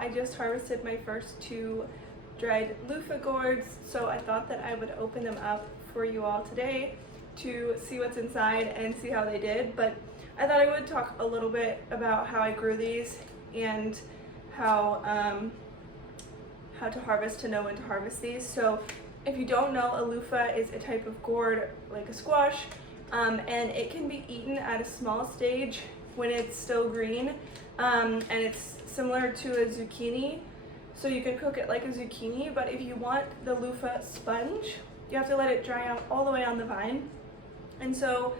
I just harvested my first 2 dried loofah gourds, so I thought that I would open them up for you all today to see what's inside and see how they did. But I thought I would talk a little bit about how I grew these and how to harvest, to know when to harvest these. So if you don't know, a loofah is a type of gourd like a squash, and it can be eaten at a small stage when it's still green, and it's similar to a zucchini. So you can cook it like a zucchini, but if you want the loofah sponge, you have to let it dry out all the way on the vine. And so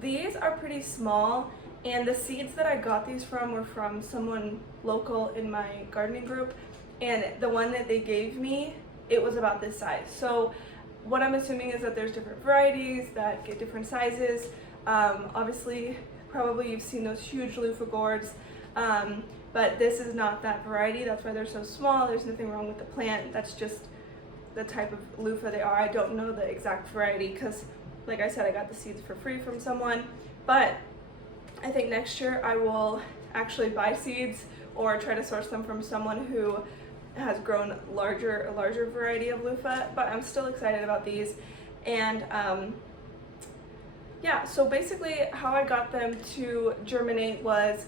these are pretty small, and the seeds that I got these from were from someone local in my gardening group, and the one that they gave me, it was about this size. So what I'm assuming is that there's different varieties that get different sizes. Obviously, probably you've seen those huge loofah gourds, but this is not that variety. That's why they're so small. There's nothing wrong with the plant. That's just the type of loofah they are. I don't know the exact variety because, like I said, I got the seeds for free from someone. But I think next year I will actually buy seeds or try to source them from someone who has grown a larger variety of loofah. But I'm still excited about these. And yeah, so basically how I got them to germinate was,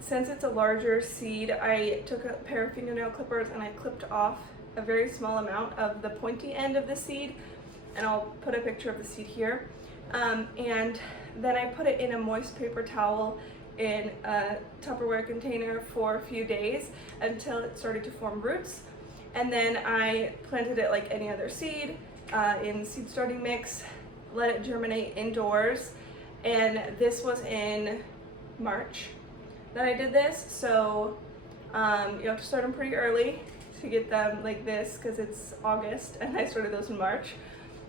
since it's a larger seed, I took a pair of fingernail clippers and I clipped off a very small amount of the pointy end of the seed, and I'll put a picture of the seed here. And then I put it in a moist paper towel in a Tupperware container for a few days until it started to form roots. And then I planted it like any other seed in seed starting mix, let it germinate indoors. And this was in March that I did this. So you have to start them pretty early to get them like this because it's August and I started those in March.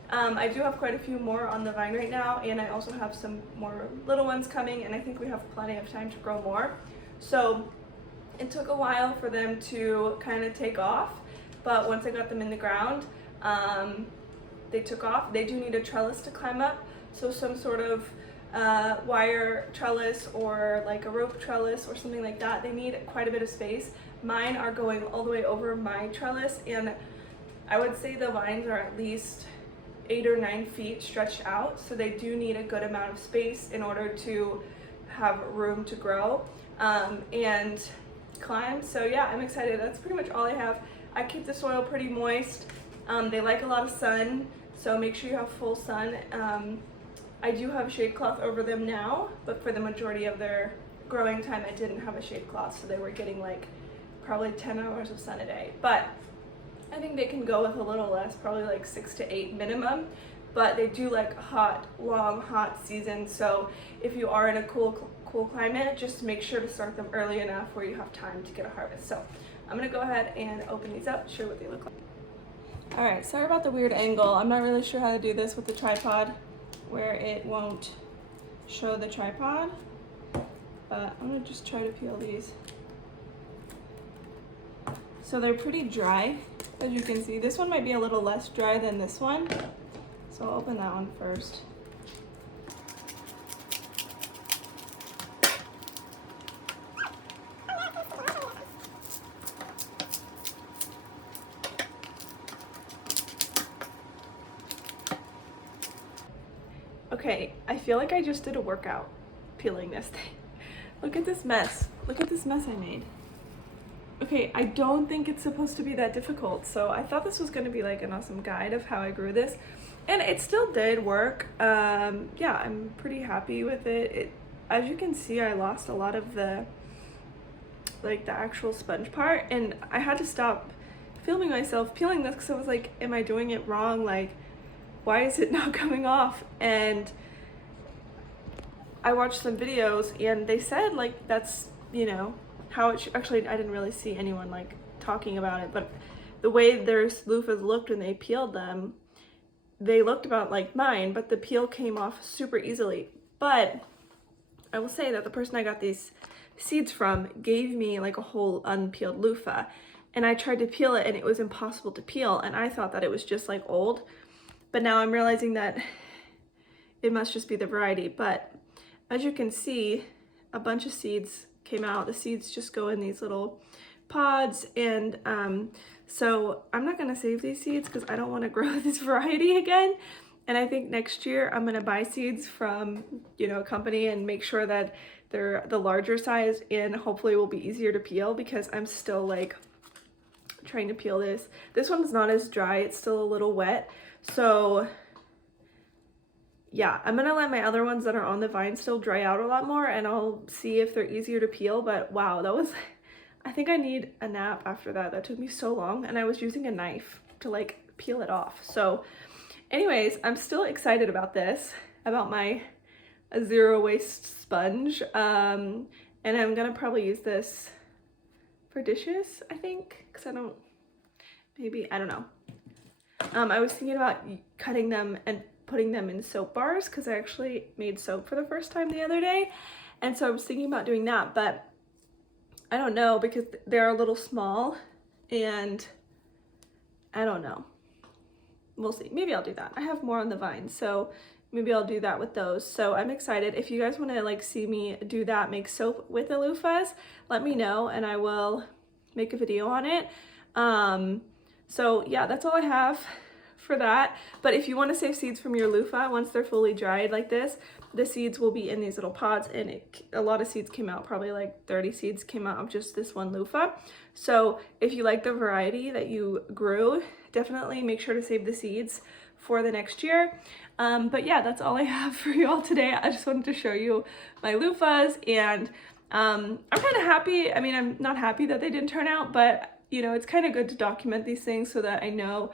I do have quite a few more on the vine right now, and I also have some more little ones coming, and I think we have plenty of time to grow more. So it took a while for them to kind of take off, but once I got them in the ground, they took off. They do need a trellis to climb up, so some sort of wire trellis or like a rope trellis or something like that. They need quite a bit of space. Mine are going all the way over my trellis, and I would say the vines are at least 8 or 9 feet stretched out, so they do need a good amount of space in order to have room to grow and climb. So yeah, I'm excited. That's pretty much all I have. I keep the soil pretty moist. They like a lot of sun, so make sure you have full sun. I do have a shade cloth over them now, but for the majority of their growing time I didn't have a shade cloth, so they were getting like probably 10 hours of sun a day. But I think they can go with a little less, probably like 6 to 8 minimum, but they do like hot, long, hot seasons. So if you are in a cool climate, just make sure to start them early enough where you have time to get a harvest. So I'm gonna go ahead and open these up, show you what they look like. All right, sorry about the weird angle. I'm not really sure how to do this with the tripod where it won't show the tripod, but I'm gonna just try to peel these. So they're pretty dry, as you can see. This one might be a little less dry than this one, so I'll open that one first. Okay, I feel like I just did a workout peeling this thing. Look at this mess. Look at this mess I made. Okay, I don't think it's supposed to be that difficult, so I thought this was going to be like an awesome guide of how I grew this, and it still did work. Yeah, I'm pretty happy with it. As you can see, I lost a lot of the actual sponge part, and I had to stop filming myself peeling this because I was like, am I doing it wrong? Like, why is it not coming off? And I watched some videos and they said like that's, you know, how it actually, I didn't really see anyone like talking about it, but the way their loofahs looked when they peeled them, they looked about like mine, but the peel came off super easily. But I will say that the person I got these seeds from gave me like a whole unpeeled loofah, and I tried to peel it and it was impossible to peel, and I thought that it was just like old, but now I'm realizing that it must just be the variety. But as you can see, a bunch of seeds came out. The seeds just go in these little pods, and so I'm not gonna save these seeds because I don't want to grow this variety again. And I think next year I'm gonna buy seeds from, you know, a company and make sure that they're the larger size and hopefully will be easier to peel, because I'm still like trying to peel this. This one's not as dry, it's still a little wet. So yeah, I'm gonna let my other ones that are on the vine still dry out a lot more, and I'll see if they're easier to peel. But wow, that was, I think I need a nap after that. That took me so long, and I was using a knife to like peel it off. So anyways, I'm still excited about this, about my zero waste sponge. And I'm gonna probably use this for dishes, I think, because I don't know. I was thinking about cutting them and putting them in soap bars, because I actually made soap for the first time the other day, and so I was thinking about doing that, but I don't know, because they're a little small, and I don't know. We'll see. Maybe I'll do that. I have more on the vine, so maybe I'll do that with those. So I'm excited. If you guys want to like see me do that, make soap with the loofahs, let me know and I will make a video on it. So yeah, that's all I have for that. But if you want to save seeds from your loofah, once they're fully dried like this, the seeds will be in these little pods, and a lot of seeds came out, probably like 30 seeds came out of just this one loofah. So if you like the variety that you grew, definitely make sure to save the seeds for the next year. But yeah, that's all I have for you all today. I just wanted to show you my loofahs, and I'm kind of happy. I mean, I'm not happy that they didn't turn out, but you know, it's kind of good to document these things so that I know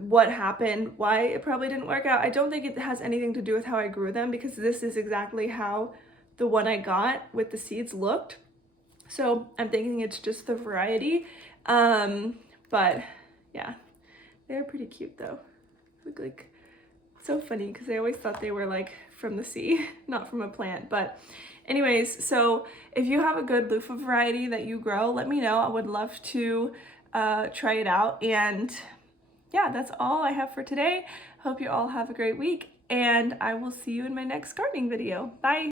what happened, why it probably didn't work out. I don't think it has anything to do with how I grew them, because this is exactly how the one I got with the seeds looked. So I'm thinking it's just the variety. But yeah, they're pretty cute though. Look like, so funny, because I always thought they were like from the sea, not from a plant. But anyways, so if you have a good loofah variety that you grow, let me know. I would love to try it out. And yeah, that's all I have for today. Hope you all have a great week, and I will see you in my next gardening video. Bye.